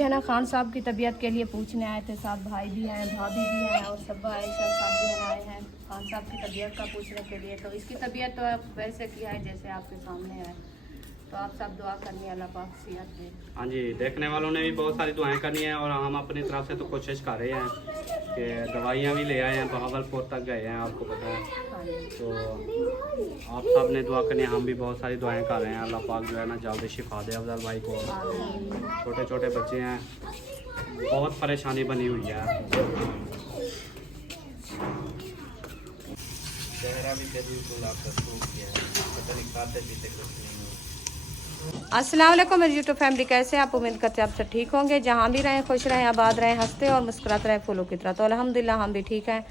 है ना, खान साहब की तबीयत के लिए पूछने आए थे। साहब भाई भी हैं, भाभी भी हैं और सब आयशा साहब भी आए हैं खान साहब की तबीयत का पूछने के लिए। तो इसकी तबीयत तो अब वैसे की है जैसे आपके सामने है, तो आप सब दुआ करनी है अल्लाह पाक सेहत दे। हाँ जी, देखने वालों ने भी बहुत सारी दुआएं करनी है और हम अपनी तरफ से तो कोशिश कर रहे हैं कि दवाइयाँ भी ले आए हैं, बहावलपुर तक गए हैं, आपको पता है। तो आप सब ने दुआ करनी है, हम भी बहुत सारी दुआएं कर रहे हैं। अल्लाह पाक जो है ना जल्दी शिफा दे अफजल भाई को। छोटे छोटे बच्चे हैं, बहुत परेशानी बनी हुई है। चेहरा भी बिल्कुल आपका सूख गया है, पता नहीं खाते पीते कुछ नहीं। अस्सलाम वालेकुम मेरी यूट्यूब फैमिली, कैसे आप? उम्मीद करते हैं आप सब ठीक होंगे, जहाँ भी रहें खुश रहें, आबाद रहें, हंसते और मुस्कुराते रहें फूलों की तरह। तो अल्हम्दुलिल्लाह हम भी ठीक हैं,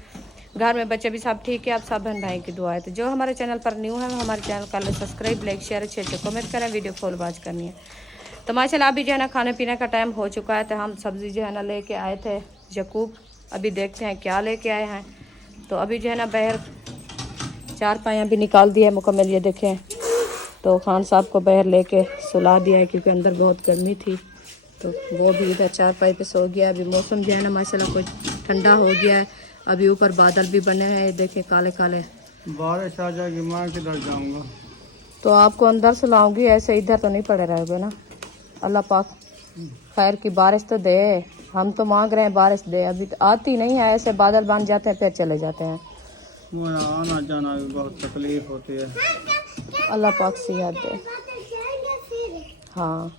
घर में बच्चे भी सब ठीक है। आप सब बहन भाई की दुआ है। तो जो हमारे चैनल पर न्यू है हमारे चैनल का सब्सक्राइब, लाइक, शेयर, अच्छे अच्छे कमेंट करें, वीडियो फॉलो वॉच करनी है। तो माशाल्लाह अभी जो है ना खाने पीने का टाइम हो चुका है। तो हम सब्ज़ी जो है ना लेके आए थे यकूब, अभी देखते हैं क्या लेके आए हैं। तो अभी जो है ना बाहर चारपाइयाँ भी निकाल दी है मुकम्मल, ये देखें। तो खान साहब को बाहर लेके सुला दिया है क्योंकि अंदर बहुत गर्मी थी। तो वो भी इधर चारपाई पे सो गया। अभी मौसम जो है ना माशाल्लाह कुछ ठंडा हो गया है। अभी ऊपर बादल भी बने हैं, देखें काले काले। बारिश आ जाएगी, मैं किधर जाऊंगा? तो आपको अंदर सुलाऊंगी, ऐसे इधर तो नहीं पड़े रहोगे ना। अल्लाह पाक खैर की बारिश तो दे, हम तो मांग रहे हैं बारिश दे। अभी तो आती नहीं है, ऐसे बादल बन जाते हैं फिर चले जाते हैं। मुझे आना जाना भी बहुत तकलीफ होती है। अल्लाह पाक सेहत दे। हाँ,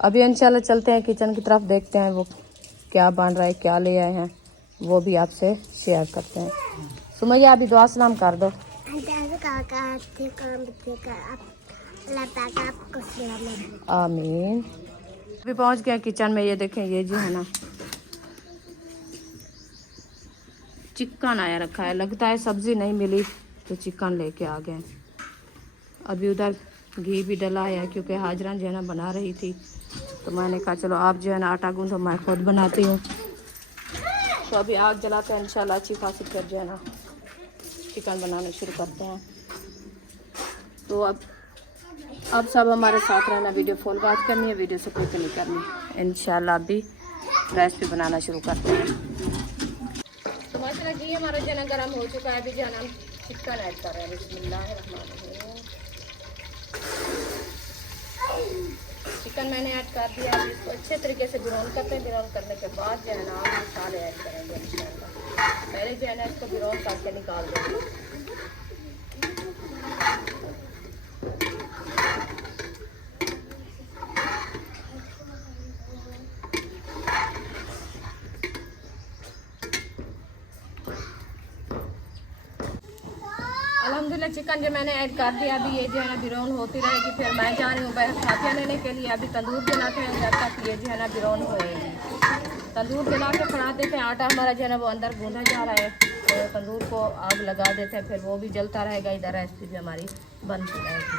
अभी इंशाल्लाह चलते हैं किचन की तरफ, देखते हैं वो क्या बन रहा है, क्या ले आए हैं, वो भी आपसे शेयर करते हैं। सुमैया अभी दुआ सलाम कर दो। आमीन। अभी पहुंच गए किचन में, ये देखें ये जो है ना चिकन आया रखा है, लगता है सब्जी नहीं मिली तो चिकन लेके आ गए। अभी उधर घी भी डला है क्योंकि हाजरा जो है ना बना रही थी, तो मैंने कहा चलो आप जो है ना आटा गूंदो, मैं खुद बनाती हूँ। तो अभी आग जलाते हैं, इंशाल्लाह अच्छी खासी फिर जो है ना चिकन बनाना शुरू करते हैं। तो अब सब हमारे साथ रहना, वीडियो फॉलो वॉच करनी है, वीडियो से क्लिक नहीं करनी। इंशाल्लाह अभी रेसिपी बनाना शुरू करते हैं। तो माशाल्लाह घी हमारा जो है ना गर्म हो चुका है। अभी जो है ना चिकन ऐड कर रहे हैं। बिस्मिल्लाहिर्रहमानिर्रहीम। चिकन मैंने ऐड कर दिया है। इसको अच्छे तरीके से ब्राउन करते हैं। ब्राउन करने के बाद जो है ना हम मसाले ऐड करेंगे इंशाल्लाह। पहले जो है ना इसको ब्राउन करके निकाल देंगे। अल्हम्दुलिल्लाह चिकन जो मैंने ऐड कर दिया। अभी ये जो है ना ब्राउन होती रहेगी। फिर मैं जा रही हूँ बाहर खातिया लेने के लिए। अभी तंदूर जलाते हैं जब तक ये जो है ना ब्राउन होएगी। तंदूर जला के फड़ा देते हैं। आटा हमारा जो है ना वो अंदर गूंधा जा रहा है, तो तंदूर को आग लगा देते हैं, फिर वो भी जलता रहेगा। इधर रेसिपी भी हमारी बनती रहेगी।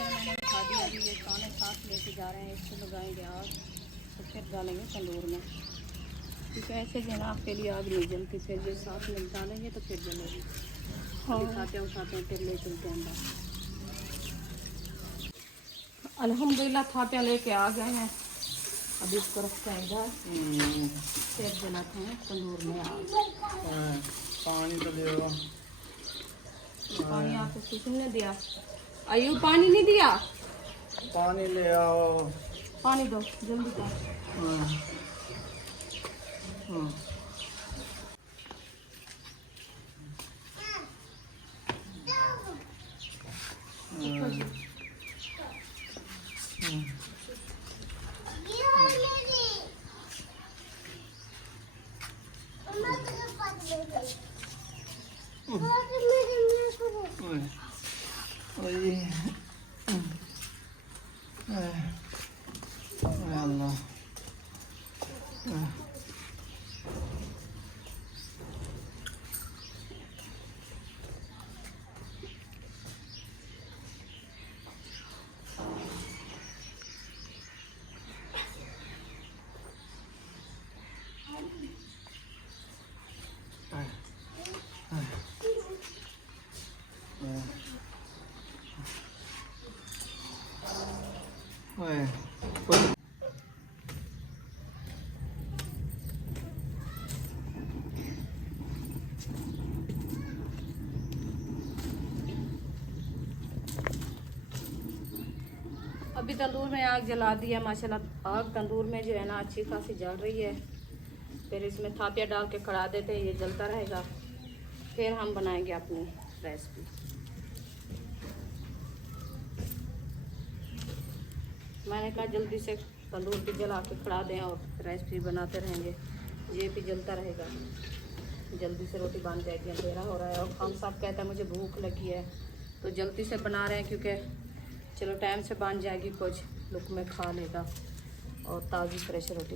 मैंने उठा दिया। अभी ये खाने साथ लेके जा रहे हैं, इसको लगाएंगे आग, तो फिर डालेंगे तंदूर में, क्योंकि ऐसे जो है ना आपके लिए आग नहीं जलती। फिर ये साथ में डालेंगे तो फिर जलेगी। उठाते हैं फिर ले चलते हैं अंदर। अल्हम्दुलिल्लाह थापियाँ लेके आ गए हैं। अभी इसको रखते हैं इधर, फिर जलाते हैं तंदूर में आग। पानी तो दे। पानी आपको किसी ने दिया? अयू पानी नहीं दिया? पानी ले आओ। पानी दो जल्दी दो। अल्लाह अभी तंदूर में आग जला दी है माशाल्लाह। आग तंदूर में जो है ना अच्छी खासी जल रही है। फिर इसमें थापिया डाल के खड़ा देते हैं, ये जलता रहेगा। फिर हम बनाएंगे अपनी रेसिपी। मैंने कहा जल्दी से तंदूर भी जला के खड़ा दें और रेसिपी बनाते रहेंगे, ये भी जलता रहेगा, जल्दी से रोटी बन जाएगी। अंधेरा हो रहा है और खान साहब कहता है मुझे भूख लगी है, तो जल्दी से बना रहे हैं क्योंकि चलो टाइम से बन जाएगी, कुछ लुक में खा लेगा और ताज़ी फ्रेश रोटी।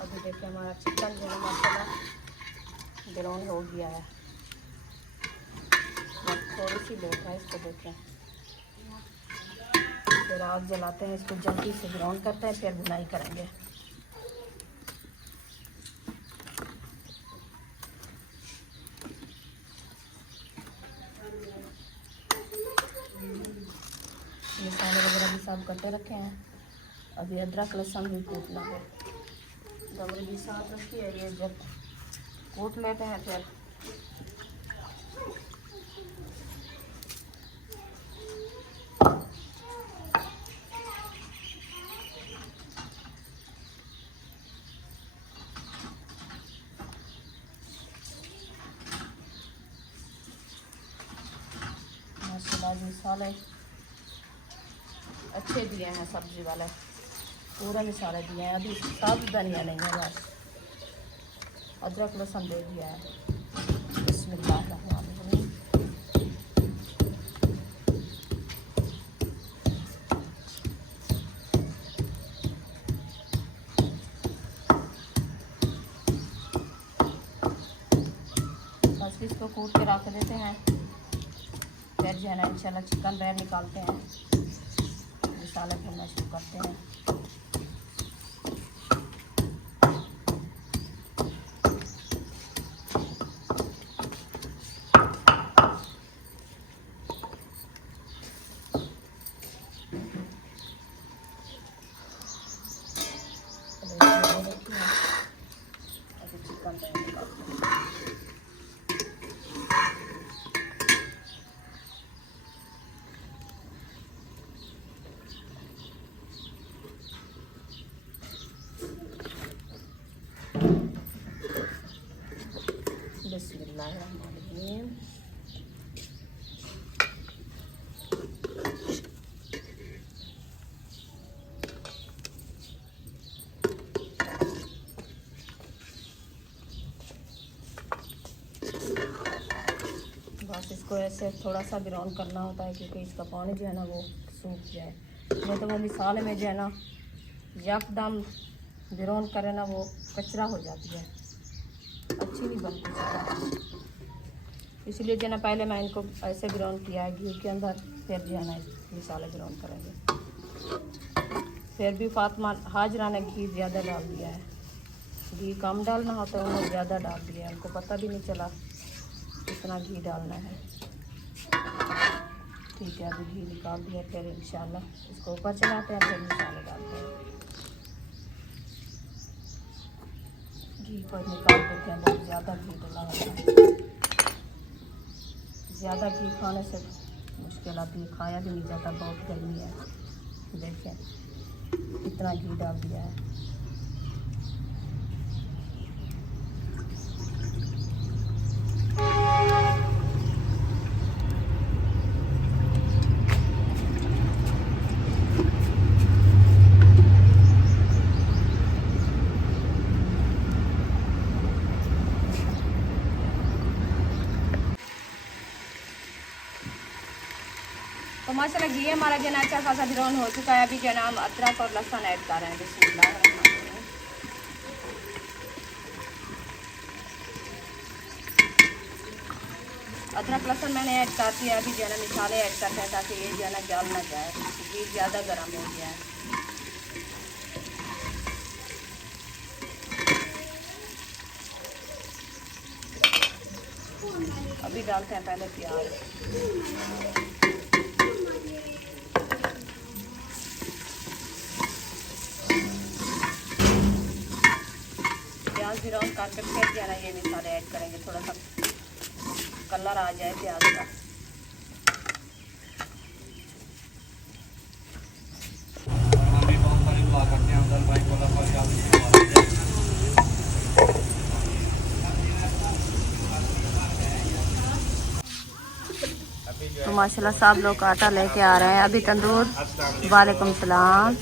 अभी देखिए हमारा चिकन जो है माशाल्लाह ब्राउन हो गया है। थोड़ी सी लेट है, इसको देखें। फिर आग जलाते हैं, इसको जल्दी से ब्राउन करते हैं, फिर भुनाई करेंगे। मसाले वगैरह भी सब कटे रखे हैं। अभी अदरक लहसुन भी कूटना है। गमरी भी साफ रखी है, ये जब कूट लेते हैं फिर माशाल्लाह मसाले अच्छे दिए हैं, सब्जी वाले पूरे मसाले दिए हैं। अभी सब धनिया नहीं है, बस अदरक लहसुन दे दिया है। बिस्मिल्लाहिर्रहमानिर्रहीम। बस इसको कूट के रख देते हैं, फिर जो है ना इंशाल्लाह चिकन रैप निकालते हैं, मसाला भूनना शुरू करते हैं। अभी चिकन रैप निकालते हैं। बिस्मिल्लाहिर्रहमानिर्रहीम। बस इसको ऐसे थोड़ा सा ब्राउन करना होता है क्योंकि इसका पानी जो है ना वो सूख जाए, नहीं तो वो मिसाले में जो है ना यकदम ब्राउन करे ना वो कचरा हो जाती है, अच्छी नहीं बनती। इसलिए जो है ना पहले मैं इनको ऐसे ब्राउन किया है घी के अंदर, फिर जो है ना मसाले ब्राउन करेंगे। फिर भी फातिमा हाजरा ने घी ज़्यादा डाल दिया है, घी कम डालना होता है, उन्होंने ज़्यादा डाल दिया है, उनको पता भी नहीं चला कितना घी डालना है। ठीक है, अभी घी निकाल दिया, फिर इंशाल्लाह इसको ऊपर चलाते हैं, फिर मसाले डालते हैं। घी को निकाल देते हैं, बहुत ज़्यादा घी डाला होता है, ज़्यादा घी खाने से मुश्किल आती है, खाया भी नहीं जाता, बहुत गर्मी है। देखें कितना घी डाल दिया है। तो माशाल्लाह घी हमारा जो है अच्छा खासा ब्राउन हो चुका है। अभी जो है ना हम अदरक और लहसुन ऐड कर रहे हैं। बिस्मिल्लाहिर्रहमानिर्रहीम। अदरक लहसुन मैंने ऐड कर दिया। अभी जो है ना मसाले ऐड करते हैं ताकि ये जो है ना जल ना जाए, घी ज़्यादा गर्म हो गया है। अभी डालते हैं पहले प्याज। करके फिर जो है ना ये मसाले ऐड करेंगे, थोड़ा सा कलर आ जाए प्याज का। हम भी बहुत सारी दुआ करते हैं अफजल भाई को, अल्लाह पाक जल्दी शिफा दे। तो माशाल्लाह सब लोग आटा लेके आ रहे हैं अभी तंदूर। वालेकुम सलाम।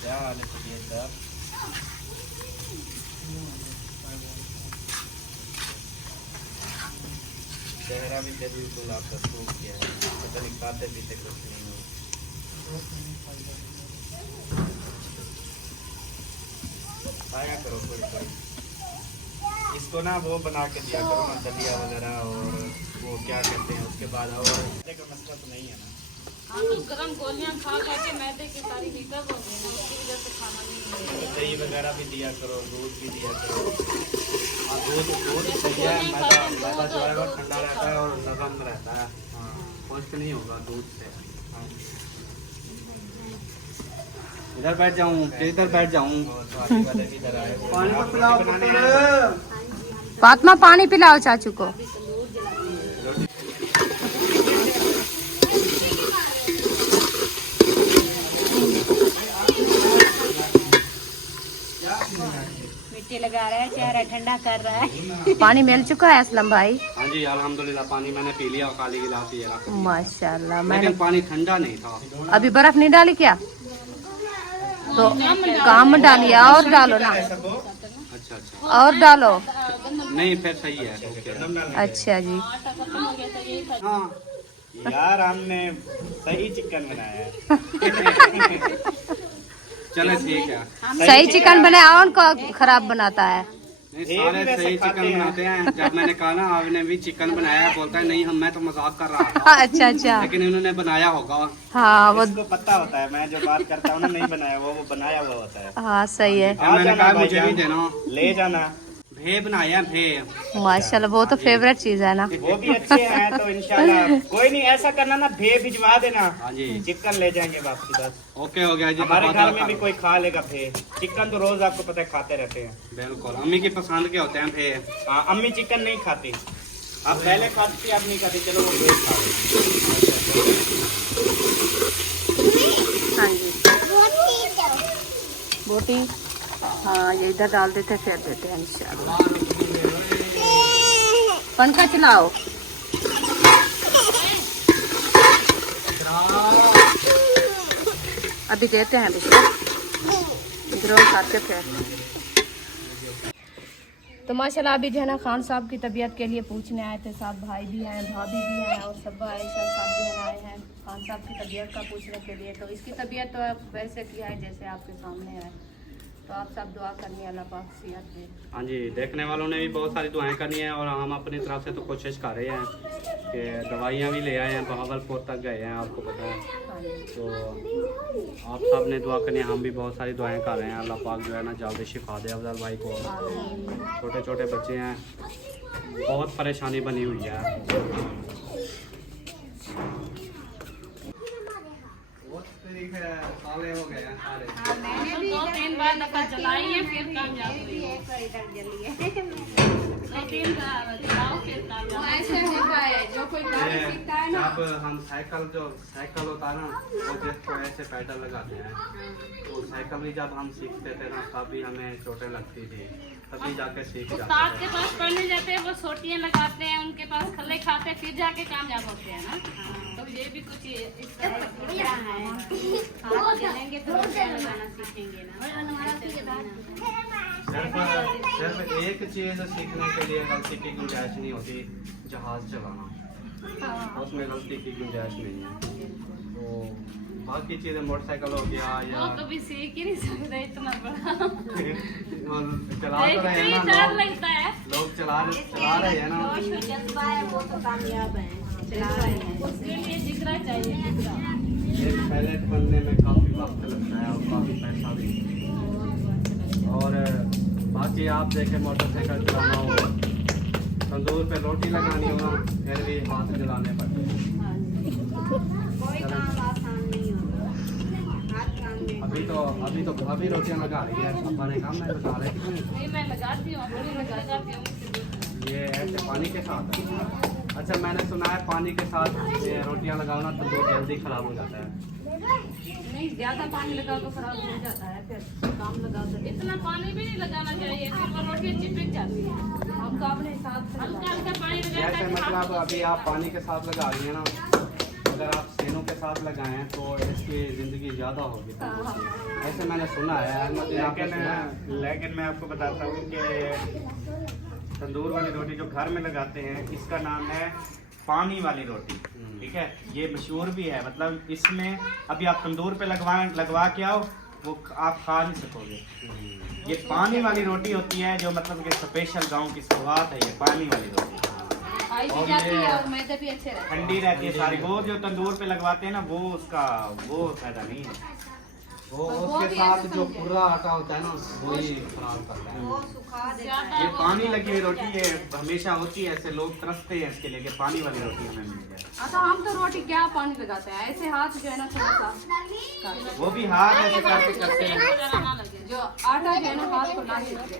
क्या हाल है सर? चेहरा भी बिल्कुल आपका सूख गया है, पता नहीं खाते पीते कुछ नहीं हो। खाया करो थोड़ी थोड़ी। इसको ना वो बना के दिया करो ना, दलिया वगैरह, और वो क्या कहते हैं उसके बाद, और मैदे का मसला तो नहीं है ना? गरम गोलियां खा खा के मैदे की सारी हीटर हो गई ना, उसकी वजह से खाना नहीं। दही वगैरह भी दिया करो, दूध भी दिया करो। हाँ, दूध सही है। मैदा जो है वो ठंडा रहता है और नरम रहता है। हाँ, खुश्क नहीं होगा दूध से। हाँ। इधर बैठ जाऊँ कि इधर बैठ जाऊँ? पानी को पिलाओ पुत्र। फातिमा पानी पिलाओ चाचू को। मिट्टी लगा रहा है, चेहरा ठंडा कर रहा है। पानी मिल चुका है असलम भाई? हाँ जी अल्हम्दुलिल्लाह, पानी मैंने पी लिया, काली गिलास ये रखा। माशाल्लाह। लेकिन मैंने पानी ठंडा नहीं था। अभी बर्फ नहीं डाली क्या? तो काम डालिए और डालो ना। अच्छा अच्छा, और डालो। नहीं फिर सही है। ओके। अच्छा जी। हाँ यार हमने सही चिकन बनाया है। चले ठीक है। सही चिकन बनाया और को खराब बनाता है। नहीं, सारे सही चिकन बनाते हैं। जब मैंने कहा ना आपने भी चिकन बनाया है, बोलता है नहीं हम, मैं तो मजाक कर रहा था। अच्छा अच्छा। लेकिन इन्होंने बनाया होगा। हाँ वो उसको पता होता है, मैं जो बात करता हूँ ना नहीं बनाया, वो बनाया हुआ होता है। हाँ सही है। मैंने कहा मुझे भी देना। ले जाना। भे बनाया भे। माशाल्लाह वो तो फेवरेट चीज है ना। वो भी अच्छे हैं तो इंशाल्लाह। कोई नहीं, ऐसा करना ना, भे भिजवा देना, हाँ जी चिकन ले जाएंगे वापसी बस। ओके हो गया जी। हमारे बहुत घर बहुत में भी कोई खा लेगा भे। चिकन तो रोज आपको पता है खाते रहते हैं। बिल्कुल, अम्मी की पसंद के होते हैं भे। हाँ, अम्मी चिकन नहीं खाती। अब पहले खाती थी, अब नहीं खाती। चलो वो भे खा लो। हाँ जी बोटी। हाँ ये इधर डाल देते फिर देते हैं इंशाल्लाह। पंखा चलाओ। अभी देते हैं ग्रोल करके फिर। तो माशाल्लाह अभी जो है ना खान साहब की तबीयत के लिए पूछने आए थे। साहब भाई भी हैं, भाभी भी हैं और सब आयशा साहब भी आए हैं खान साहब की तबीयत का पूछने के लिए। तो इसकी तबीयत तो वैसे की है जैसे आपके सामने है। तो आप सब दुआ करनी है अल्लाह पाक सेहत दे। हाँ जी, देखने वालों ने भी बहुत सारी दुआएं करनी है और हम अपनी तरफ से तो कोशिश कर रहे हैं कि दवाइयाँ भी ले आए हैं, बहावलपुर तक गए हैं, आपको पता है। तो आप सब ने दुआ करनी है, हम भी बहुत सारी दुआएं कर रहे हैं। अल्लाह पाक जो है ना जल्दी शिफा दे अफजल भाई को। छोटे छोटे बच्चे हैं, बहुत परेशानी बनी हुई है। साले हो गए हैं सारे। मैंने 2-3 बार दफा जलाई है, फिर कामयाब हुई है। 2-3 बार जलाओ फिर कामयाब। ऐसे होता है जो कोई काम सीखता है ना। जब हम साइकिल होता है ना, वो जिसको ऐसे पैडल लगाते हैं, तो साइकिल भी जब हम सीखते थे ना तब भी हमें चोटें लगती थी, तभी जाके सीख उस्ताद जाते के थे। पास पढ़ने जाते हैं, वो सोटियां लगाते हैं, उनके पास खल्ले खाते फिर जाके कामयाब होते हैं ना। तो ये भी कुछ इस तरह है। हाथ चलेंगे तो रोटियां लगाना सीखेंगे ना। सिर्फ एक चीज सीखने के लिए गलती की गुंजाइश नहीं होती, जहाज चलाना, उसमें गलती की गुंजाइश नहीं है। तो बाकी चीजें मोटरसाइकिल हो गया या वो कभी सीख ही नहीं सकते इतना बड़ा। चला तो रहे हैं ना डर लोग, लगता है। लोग चला रहे हैं ना। वो तो कामयाब है, चला रहे हैं। उसके लिए जिगरा चाहिए, जिगरा। एक पैलेट बनने में काफ़ी वक्त लगता है और काफ़ी पैसा भी। और बाकी आप देखें मोटरसाइकिल चलाना हो, तंदूर पे रोटी लगानी हो, फिर भी हाथ जलाने पड़ते हैं। अभी तो भाभी रोटियां लगा रही है, अब्बा ने कहा मैं लगा रही थी। नहीं मैं लगाती हूँ, बड़ी लगाती हूँ। ये ऐसे पानी के साथ है। अच्छा मैंने सुना है पानी के साथ ये रोटियां लगाओ ना तो दूध जल्दी खराब हो जाता है। नहीं ज्यादा पानी लगाओ तो खराब हो जाता है, फिर काम लगाओ तो इतना पानी भी नहीं लगाना चाहिए, फिर वो रोटी चिपक जाती है। हम तो अपने हिसाब से हल्का हल्का पानी जैसे लगाते मतलब अभी आप पानी के साथ लगा रही हैं ना, अगर आप सेनों के साथ लगाएं तो इसकी ज़िंदगी ज़्यादा होगी। ऐसे मैंने सुना है। लेकिन मैं आपको बताता हूँ कि तंदूर वाली रोटी जो घर में लगाते हैं इसका नाम है पानी वाली रोटी, ठीक है। ये मशहूर भी है, मतलब इसमें अभी आप तंदूर पे लगवा के आओ वो आप खा नहीं सकोगे। ये पानी वाली रोटी होती है जो मतलब कि स्पेशल गांव की सौगात है, ये पानी वाली रोटी आई भी जाती है और मैदे भी अच्छे रहते ठंडी रहती है सारी। वो जो तंदूर पे लगवाते हैं ना वो उसका वो फायदा नहीं है। वो उसके साथ जो पूरा आटा होता है ना वही खराब करता है। हैं। ये पानी लगी हुई रोटी ये हमेशा होती है, ऐसे लोग तरसते हैं इसके लिए कि पानी वाली रोटी हमें मिल जाए। अच्छा हम तो रोटी क्या पानी लगाते हैं, ऐसे हाथ जो है ना थोड़ा सा वो भी हाथ ऐसे करके करते हैं। ज़्यादा ना लगे। जो आटा जो है ना हाथ को ना खींचे।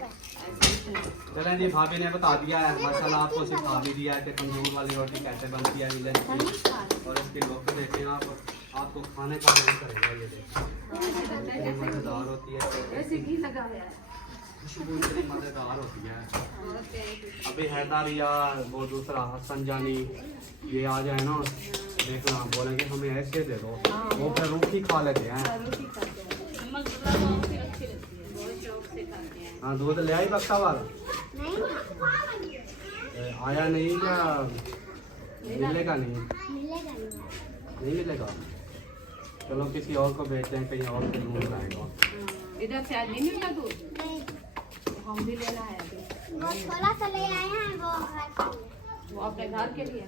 चलें जी, भाभी ने बता दिया है माशाल्लाह, आपको सिखा भी दिया है कि तंदूर वाली रोटी कैसे बनती है मिलन की। और इसकी लोग देखें आपको खाने का मन करेगा। ये देखिए मज़ेदार होती है, ऐसे घी लगा हुआ है। खुशबू इतनी मज़ेदार होती है। अभी हैदरिया वो दूसरा हसन जानी ये आ जाए ना, देखना बोलेंगे हमें ऐसे दे दो, वो फिर रूखी खा लेते हैं। नमक डाला तो फिर अच्छी लगती है, बहुत शौक से खाते हैं। हाँ दूध ले आई बक्सा वाला आया नहीं क्या? मिलेगा नहीं, नहीं मिलेगा। चलो किसी और को भेजते हैं, कहीं और से दूध लाएगा। इधर से आज नहीं मिला दूध, हम भी लेना है अभी। वो थोड़ा सा ले आए हैं वो अपने घर के लिए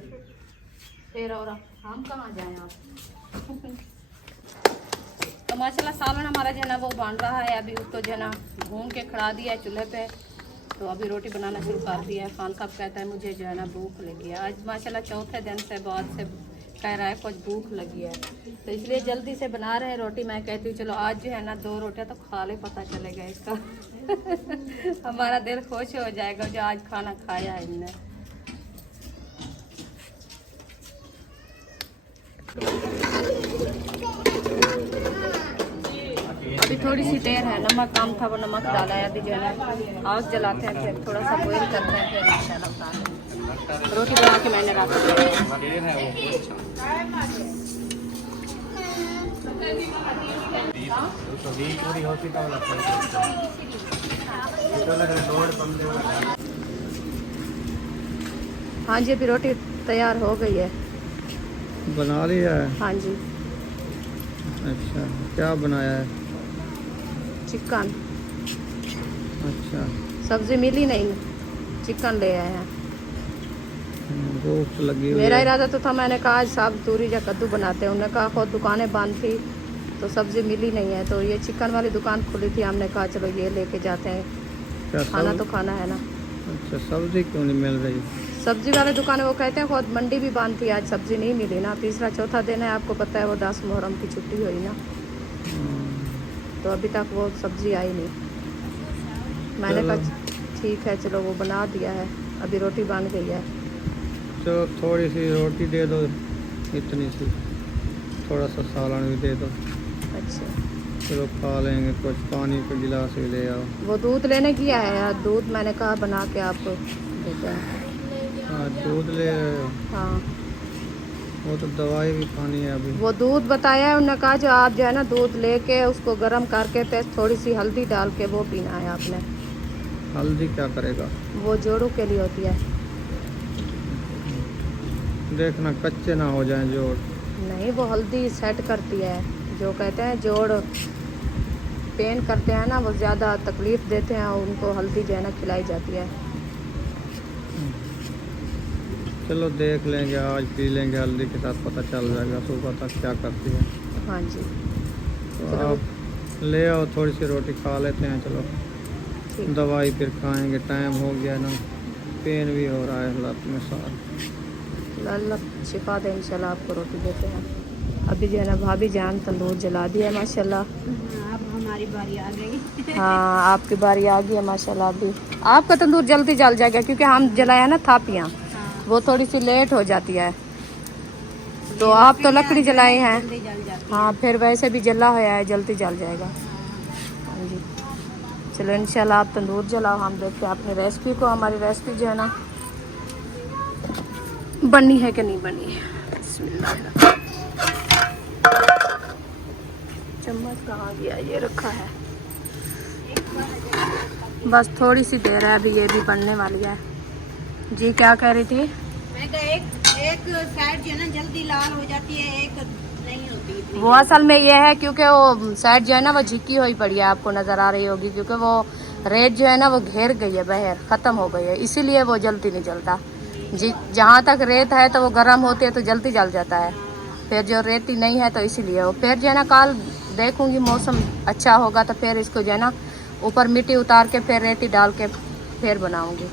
फिर, और हम कहाँ जाएं आप। तो माशाल्लाह सालन हमारा जो है ना वो बन रहा है। अभी उसको जो है ना भून के खड़ा दिया है चूल्हे पे, तो अभी रोटी बनाना शुरू कर दिया है। खान साहब कहता है मुझे जो है ना भूख लगी है। आज माशाल्लाह चौथे दिन से बाद से कह रहा है कुछ भूख लगी है, तो इसलिए जल्दी से बना रहे हैं रोटी। मैं कहती हूँ चलो आज जो है ना 2 रोटियाँ तो खा ले, पता चलेगा इसका हमारा दिल खुश हो जाएगा जो आज खाना खाया है इनने। अभी थोड़ी सी देर है, नमक कम था वो नमक डाला है। अभी जो है ना आग जलाते हैं, फिर थोड़ा सा बॉईल करते हैं, फिर इंशाल्लाह बता दें। रोटी बना के मैंने रख दी है। हाँ जी अभी रोटी तैयार हो गई है। बना लिया है। हाँ जी अच्छा क्या बनाया है? चिकन। अच्छा सब्जी मिली नहीं, चिकन ले आए हैं। भूख लगी हुई मेरा है। इरादा तो था, मैंने कहा आज साग तूरी या कद्दू बनाते हैं। उन्होंने कहा खुद दुकानें बंद थी तो सब्जी मिली नहीं है, तो ये चिकन वाली दुकान खुली थी। हमने कहा चलो ये लेके जाते हैं, क्या खाना तो खाना है ना। अच्छा सब्जी क्यों नहीं मिल रही? सब्जी वाले दुकानें वो कहते हैं खुद मंडी भी बंद थी, आज सब्जी नहीं मिली ना। तीसरा चौथा दिन है, आपको पता है वो 10 मुहर्रम की छुट्टी हुई ना, तो अभी तक वो सब्जी आई नहीं। मैंने कहा ठीक है चलो वो बना दिया है, अभी रोटी बन गई है। चलो थोड़ी सी रोटी दे दो, इतनी सी, थोड़ा सा सालन भी दे दो। अच्छा चलो खा लेंगे। कुछ पानी का गिलास भी ले आओ। वो दूध लेने गया है यार, दूध मैंने कहा बना के आपको देते हैं। हाँ दूध ले आए हो। हाँ वो तो दवाई भी खानी है अभी। वो दूध बताया है, उन्होंने कहा जो आप जो है ना दूध लेके उसको गर्म करके फिर थोड़ी सी हल्दी डाल के वो पीना है आपने। हल्दी क्या करेगा? वो जोड़ों के लिए होती है। देखना कच्चे ना हो जाएं जोड़। नहीं वो हल्दी सेट करती है, जो कहते हैं जोड़ पेन करते हैं ना, वो ज़्यादा तकलीफ़ देते हैं, उनको हल्दी जो है ना खिलाई जाती है। चलो देख लेंगे, आज पी लेंगे हल्दी के साथ, पता चल जाएगा सुबह तक क्या करती है। हाँ जी तो आप ले आओ, थोड़ी सी रोटी खा लेते हैं। चलो ठीक। दवाई फिर खाएंगे, टाइम हो गया ना, पेन भी हो रहा है लत में सारा। अल्लाह शिफा दे, इंशाल्लाह आपको रोटी देते हैं। अभी जो है ना भाभी जान तंदूर जला दिया है माशाल्लाह। अब हमारी बारी आ गई। हाँ आपकी बारी आ गई है माशाल्लाह। अभी आपका तंदूर जल्दी जल जाएगा क्योंकि हम जलाया ना थापियाँ, वो थोड़ी सी लेट हो जाती है। तो आप तो लकड़ी जलाए हैं, जल्दी जल जाती हाँ फिर वैसे भी जला हुआ है, जल्दी जल जाएगा। हाँ जी चलो इंशाल्लाह आप तंदूर जलाओ, हम देखते हैं अपनी रेसिपी को। हमारी रेसिपी जो है ना बनी है कि नहीं बनी है। बिस्मिल्लाह। चम्मच कहाँ गया, ये रखा है। बस थोड़ी सी देर है, अभी ये भी बनने वाली है। जी क्या कह रही थी? मैं कहा एक साइड जो है ना जल्दी लाल हो जाती है, एक नहीं होती इतनी। वो असल में ये है क्योंकि वो साइड जो है ना वो झिकी हुई पड़ी है, आपको नजर आ रही होगी, क्योंकि वो रेत जो है ना वो घेर गई है, बहर खत्म हो गई है, इसीलिए वो जल्दी नहीं जलता। जी जहाँ तक रेत है तो वो गर्म होती है तो जल्दी जल जाता है, फिर जो रेती नहीं है तो इसीलिए वो फिर जो है ना कल देखूंगी मौसम अच्छा होगा तो फिर इसको जो है ना ऊपर मिट्टी उतार के फिर रेती डाल के फिर बनाऊंगी।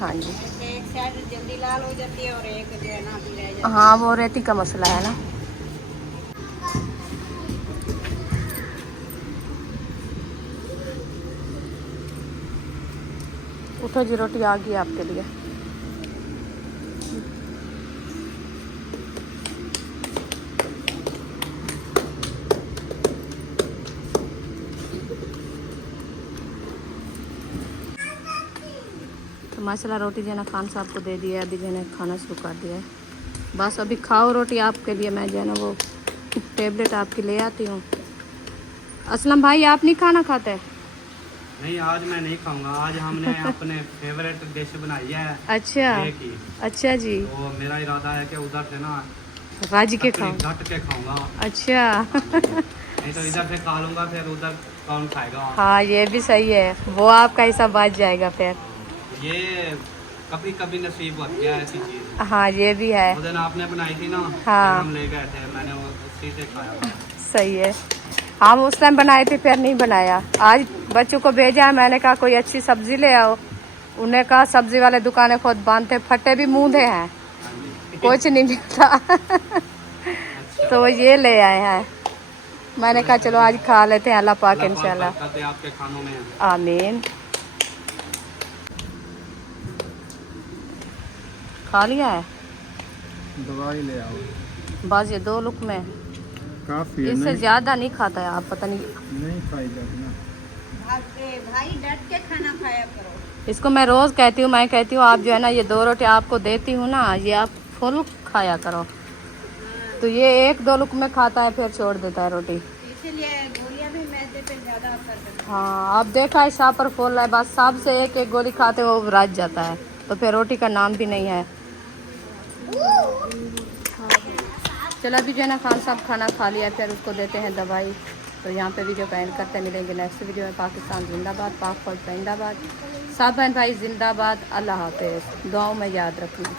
हाँ जी एक साइड जल्दी लाल हो जाती है और एक जो है ना अभी रह जाती हाँ वो रेती का मसला है ना। उठो जी रोटी आ गई आपके लिए। तो माशाल्लाह रोटी जो है ना खान साहब को दे दिया है, अभी जो है ना खाना शुरू कर दिया है। बस अभी खाओ रोटी आपके लिए, मैं जो है ना वो टेबलेट आपकी ले आती हूँ। असलम भाई आप नहीं खाना खाते? नहीं आज मैं नहीं खाऊंगा, आज हमने अपने फेवरेट डिश बनाई है अच्छा ये की। अच्छा जी, तो मेरा इरादा है कि उधर से ना राजी के तकरीब खाओ। डट के खाऊंगा, अच्छा नहीं तो इधर से खा लूंगा, फिर उधर कौन खाएगा। हाँ ये भी सही है, वो आपका हिस्सा बच जाएगा फिर। ये कभी कभी नसीब होती है ऐसी चीज। हाँ ये भी है, उस दिन आपने बनाई थी ना, हाँ। फिर हम ले गए थे, मैंने उसी से खाया था। सही है। हम उस टाइम बनाए थे फिर नहीं बनाया, आज बच्चों को भेजा है, मैंने कहा कोई अच्छी सब्जी ले आओ। उन्हें कहा सब्जी वाले दुकानें खुद बांधते, फटे भी मूंधे हैं, कुछ नहीं मिलता तो ये ले आए हैं। मैंने कहा चलो आज खा लेते हैं, अल्लाह पाक इंशाल्लाह। बरकत है आपके खानों में। आमीन। खा लिया है, दवाई ले आओ, बस ये 2 लुक में काफी है। इससे नहीं, ज्यादा नहीं खाता है, आप पता नहीं। नहीं खाई जाती ना। भाई डट के खाना खाया करो। इसको मैं रोज कहती हूँ, मैं कहती हूँ आप जो है ना ये 2 रोटी आपको देती हूँ ना, ये आप फुल खाया करो। तो ये 1-2 लुक में खाता है फिर छोड़ देता है रोटी। इसीलिए गोलियां भी मैदे पे ज्यादा असर करती है। हाँ अब देखा है शाह पर फूल रहा है, बस साहब से एक गोली खाते वो रज जाता है, तो फिर रोटी का नाम भी नहीं है। चलो अभी जो है ना खान साहब खाना खा लिया, फिर उसको देते हैं दवाई। तो यहाँ पे वीडियो का एंड करते हैं, मिलेंगे नेक्स्ट वीडियो में। पाकिस्तान जिंदाबाद, पाक फौज जिंदाबाद, सब बहन भाई जिंदाबाद। अल्लाह हाफिज़, दुआओं में याद रखना।